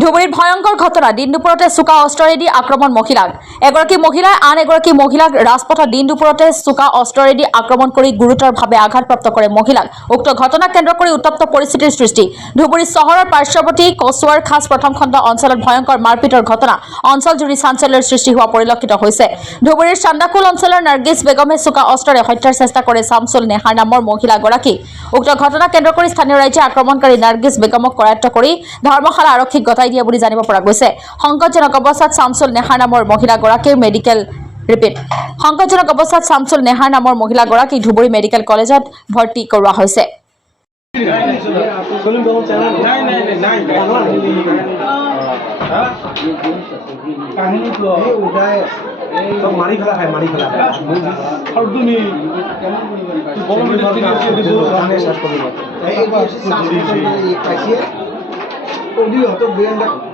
ধুবুৰীত ভয়ংকৰ ঘটনা। দিন দুপৰতে চোকা অস্ত্ৰেদি আক্ৰমণ মহিলাক। এগৰাকী মহিলাই আন এগৰাকী মহিলাক ৰাজপথত দিন দুপৰতে চোকা অস্ত্ৰেদি আক্ৰমণ কৰি গুৰুতৰভাৱে আঘাতপ্ৰাপ্ত কৰে মহিলাক। উক্ত ঘটনাক কেন্দ্ৰ কৰি উত্তপ্ত পৰিস্থিতিৰ সৃষ্টি। ধুবুৰী চহৰৰ পাৰ্শ্বৱৰ্তী কচুৱাৰ খাছ প্ৰথম খণ্ড অঞ্চলত ভয়ংকৰ মাৰপিটৰ ঘটনা অঞ্চলজুৰি চাঞ্চল্যৰ সৃষ্টি হোৱা পৰিলক্ষিত হৈছে। ধুবুৰীৰ চান্দাকুল অঞ্চলৰ নাৰ্গিছ বেগমে চোকা অস্ত্ৰেৰে হত্যাৰ চেষ্টা কৰে শামছুল নেহাৰ নামৰ মহিলাগৰাকীক। উক্ত ঘটনাক কেন্দ্ৰ কৰি স্থানীয় ৰাইজে আক্ৰমণকাৰী নাৰ্গিছ বেগমক কৰায়ত্ব কৰি ধৰ্মশালা আৰক্ষীক গতাই দিয়ে বুলি জানিব পৰা গৈছে। সংকটজনক অৱস্থাত শামছুল নেহাৰ নামৰ মহিলাগৰাকীক ধুবুৰী মেডিকেল কলেজত ভৰ্তি কৰোৱা হৈছে।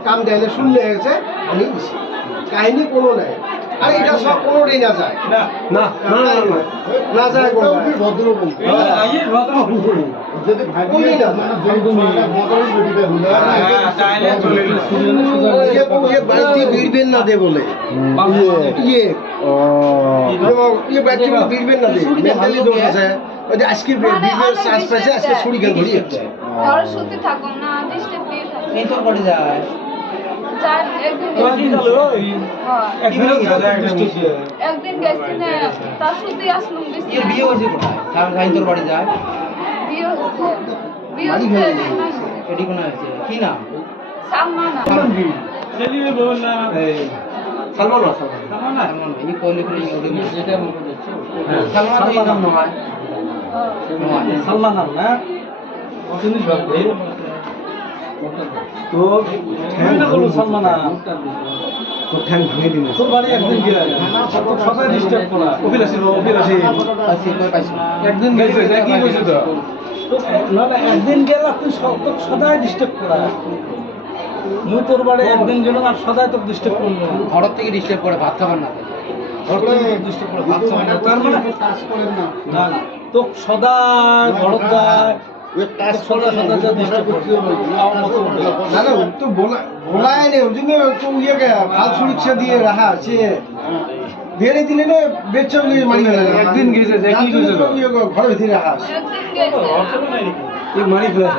কাম দেয় শুনলে গেছে আমি কাহিনী কোনো নাই আর এটা সব কোনোটাই না যায় না না না যায় ভদ্র বাড়িতে বিড়বেন না দে বলে বিড়বেন না দে মেন্টালি দোষ আছে আজকে চান্স পাইছে আজকে ছুরি গান ধরি যাচ্ছে একদিন গেছি না তার সাথে আসলাম এর বিয়ে হয়েছে কোথায় কারণ তোর বাড়ি যায় বিয়ে হচ্ছে এটি কোন আছে কি নাম সালমান চলিয়ে বল না সালমান এই কোলে কোলে এটা সালমান নাম নয় সালমান নাম না জিনিস ভাবতে তো সালমান তো ঠ্যাং ভেঙে দিন তোর বাড়ি একদিন গেলে সবাই ডিস্টার্ব করা অভিলাষী একদিন গেছে কি কইছে তো না না একদিন গেল তুই সদাই ডিস্টার্ব করা মুই তোর বাড়ি একদিন গেল আর সদাই তোকে ডিস্টার্ব করবো ঘর থেকে ডিস্টার্ব করে ভাত খাবার না ঘর থেকে ডিস্টার্ব করে ভাত খাবার না তার মানে কাজ করেন না না তো সদাই ঘর যায় बोलाय नहीं तो ये क्या फालतू सुरक्षा दिए रहा से भेरे दिन ने बेचो लिए मारी गला एक दिन गिसे जे की गिसे तो ये घर भीतर रहा ये मारी फला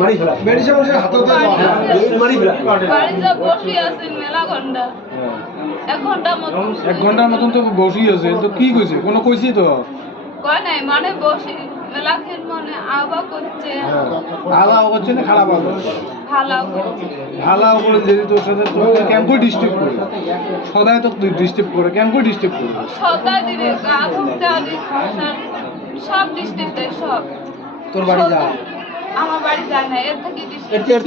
मारी फला बेड़ी से मुझे हाथ होता है मारी फला বাড়ি যা বসি আছেন মেলা ঘন্টা এক ঘন্টার মতন তো বসি আছে তো কি কইছে কোনো কইছি তো কয় নাই মানে বসি মেলাখের মনে আবা করছে আলাও করছে না খারাপ হবে ভালো ভালাও করে যদি তোর সাথে তো ক্যাম্প করে ডিস্ট্রিক্ট করে সদাই তো ডিস্ট্রিক্ট করে ক্যাম্প করে ডিস্ট্রিক্ট করে সদা দিবে গা ধুতে আদি সব ডিস্ট্রিক্ট দেয় সব তোর বাড়ি যা আমার বাড়ি যায় না এর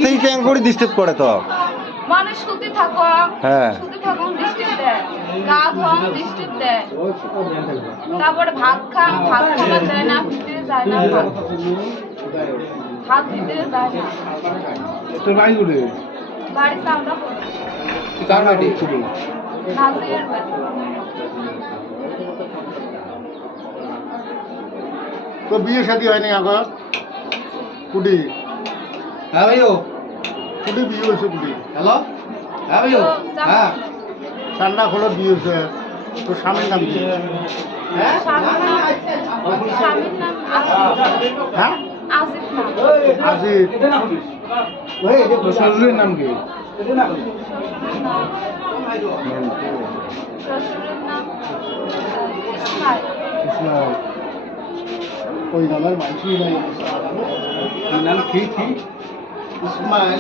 থেকে ক্যাম্প করে ডিস্টার্ব করে তো মানে সুতি থাকো হ্যাঁ সুতি থাকো ডিস্ট্রিক্ট দেয় গা ধোয়া ডিস্ট্রিক্ট দেয় তারপরে ভাত খাবার দেয় না ভিতরে যায় না ভাত ভিতরে যায় না তোর ভাই করে বাড়িতে আমরা কার বাড়ি নাজিরের বাড়ি তো বিয়ে শাদী হয়নি আগর কুটি হ্যাঁ ভাইও কুটি বিয়ে হয়েছে কুটি হ্যালো হ্যাঁ ভাইও হ্যাঁ ঠান্ডা খোলো বিয়ে হয়েছে তো স্বামীর নাম কি হ্যাঁ স্বামীর নাম হ্যাঁ আসিফ নাম আজিজ তোর শ্বশুরের নাম কি শ্বশুরের নাম ইসমাইল ইসলাম ওই নামের মানুষই নাই নাম কি ইসমাইল